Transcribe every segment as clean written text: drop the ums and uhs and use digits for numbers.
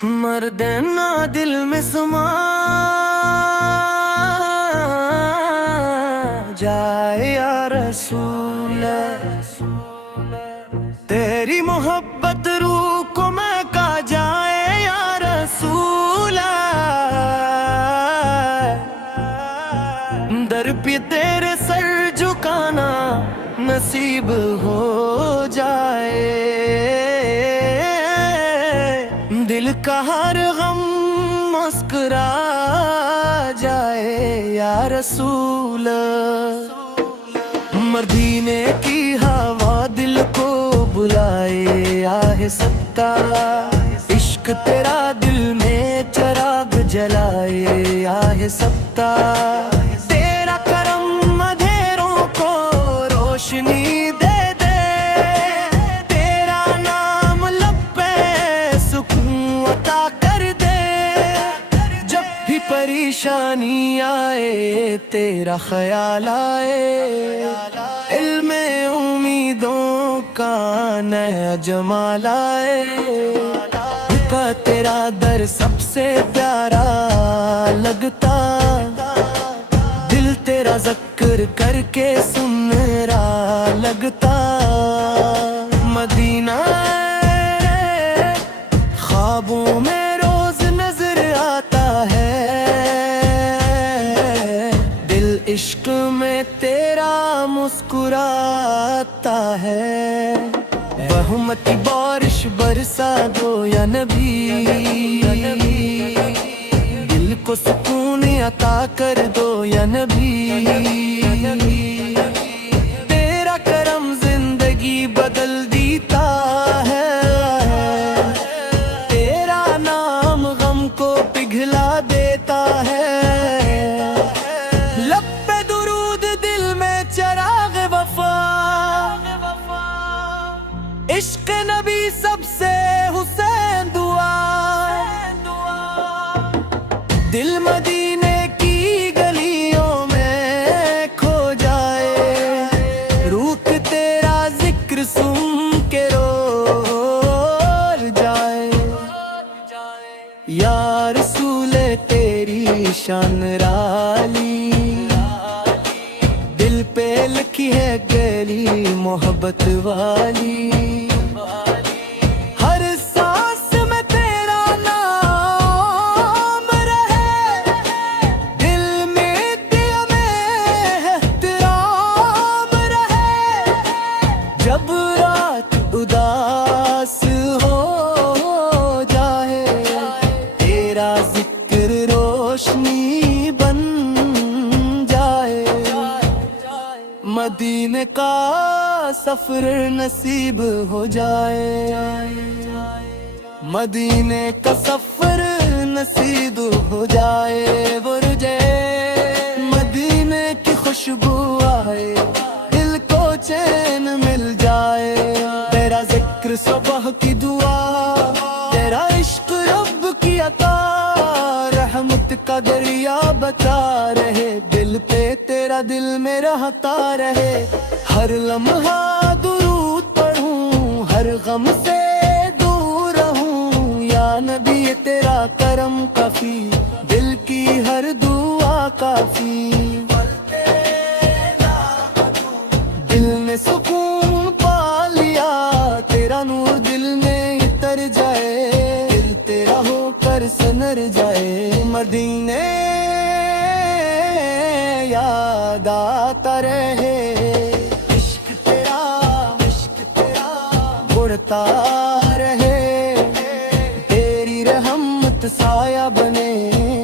मर्दाना दिल में समा जाए या रसूल, तेरी मोहब्बत रूह को महका जाए या रसूल। दर पे तेरे सर झुकाना नसीब हो जाए, दिल का हर गम मुस्कुरा जाए या रसूल। मदीने की हवा दिल को बुलाए आहे सकता, इश्क तेरा दिल में चिराग जलाए आहे सकता। तेरा करम अंधेरों को रोशनी दे दे, तेरा नाम लब पे सुकून अता कर दे। जब भी परेशानी आए तेरा ख्याल आए, इल्मे उम्मीदों का नया जमाल आए। का तेरा दर सबसे प्यारा लगता, दिल तेरा जिक्र करके सुनरा लगता। मदीना ख्वाबों में रोज नजर आता है, दिल इश्क में तेरा मुस्कुराता है। रहमती बारिश बरसा दो या नबी, दिल को सुकून अता कर दो या नबी। तेरा करम जिंदगी बदल देता है, तेरा नाम गम को पिघला देता है। लब पे दुरूद दिल में चिराग वफा, इश्क नबी सबसे हुसैन दुआ। दिल मदीने की गलियों में खो जाए, रूह तेरा जिक्र सुन के रो जाए। या रसूल तेरी शान राली, दिल पे लिखी है गली मोहब्बत वाली। हर सांस में तेरा नाम रहे, दिल में दिया में एहतराम रहे। जब रात उदास हो जाए, तेरा जिक्र रोशनी बन जाए। मदीने का सफर नसीब हो जाए, मदीने का सफर नसीब हो जाए। बुरजे मदीने की खुशबू आए, दिल को चैन मिल जाए। तेरा जिक्र सुबह की दुआ, तेरा इश्क रब की अता, रहमत का दरिया बता रहे। दिल पे तेरा दिल में रहता रहे, हर लम्हा दुरूद पढ़ूं, हर गम से दूर रहूं। या नबी तेरा करम काफी, दिल की हर दुआ काफी। दिल ने सुकून पा लिया, तेरा नूर दिल में उतर जाए। दिल तेरा होकर सनर जाए, मदीने याद आता रहे। इश्क तेरा उड़ता रहे, तेरी रहमत साया बने,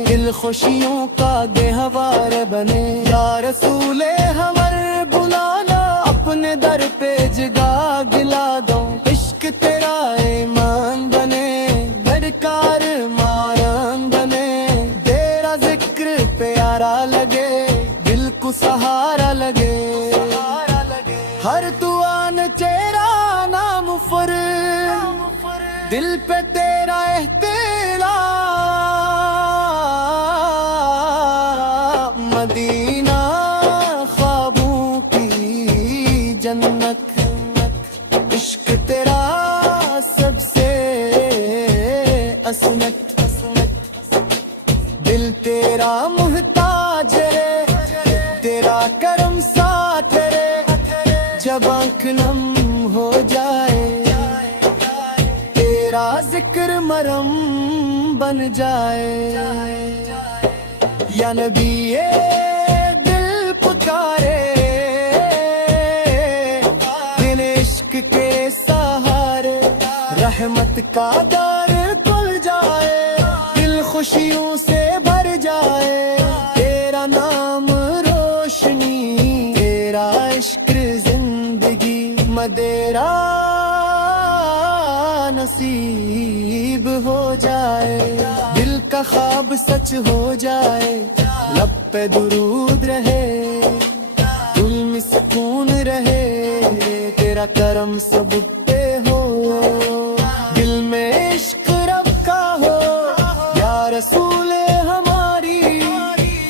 दिल खुशियों का गेहवार बने। या रसूले हमर बुलाना, अपने दर पे जगा गिला दो। इश्क तेरा ईमान बने, लड़कार मारन बने। तेरा जिक्र प्यारा लगे, दिल को सहारा लगे। हर दुआन तेरा नाम फर, दिल पे तेरा एहतराम। मदीना ख्वाबों की जन्नत, दिल तेरा मुहताज रे, तेरा करम साथ रे, जब आंख नम हो जाए, तेरा जिक्र मरहम बन जाए। या नबी ये दिल पुकारे, बिन इश्क के सहारे, रहमत का दर खुल जाए, दिल खुशियों से भर जाए। तेरा नाम रोशनी, तेरा इश्क जिंदगी, मदेरा नसीब हो जाए। दिल का ख्वाब सच हो जाए, लब पे दुरूद रहे, दिल में सुकून रहे, तेरा करम सब पे हो, दिल में इश्क रब का हो। या रसूल हमारी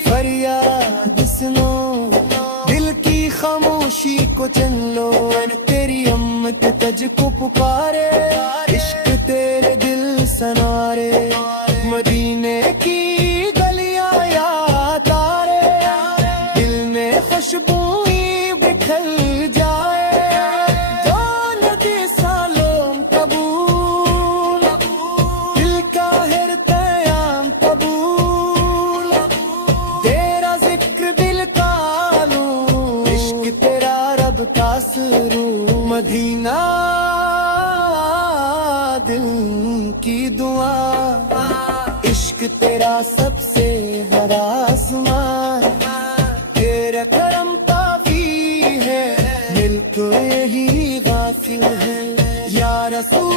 फरियाद सुनो, दिल की खामोशी को चुन लो, तेरी अम्मत तुझको पुकारे, इश्क तेरे दिल सनारे, मदीने की गलियां या तारे, दिल में खुशबुएं बिखर जाए। दौलत सालों कबूल, दिल का हर क़याम कबूल, तेरा जिक्र दिल का लूं, इश्क तेरा रब का सरू, मदीना दिल की दुआ, इश्क तेरा सबसे हरा आसमान, तेरा करम काफी है, दिल को यही गाफिल है। या रसूल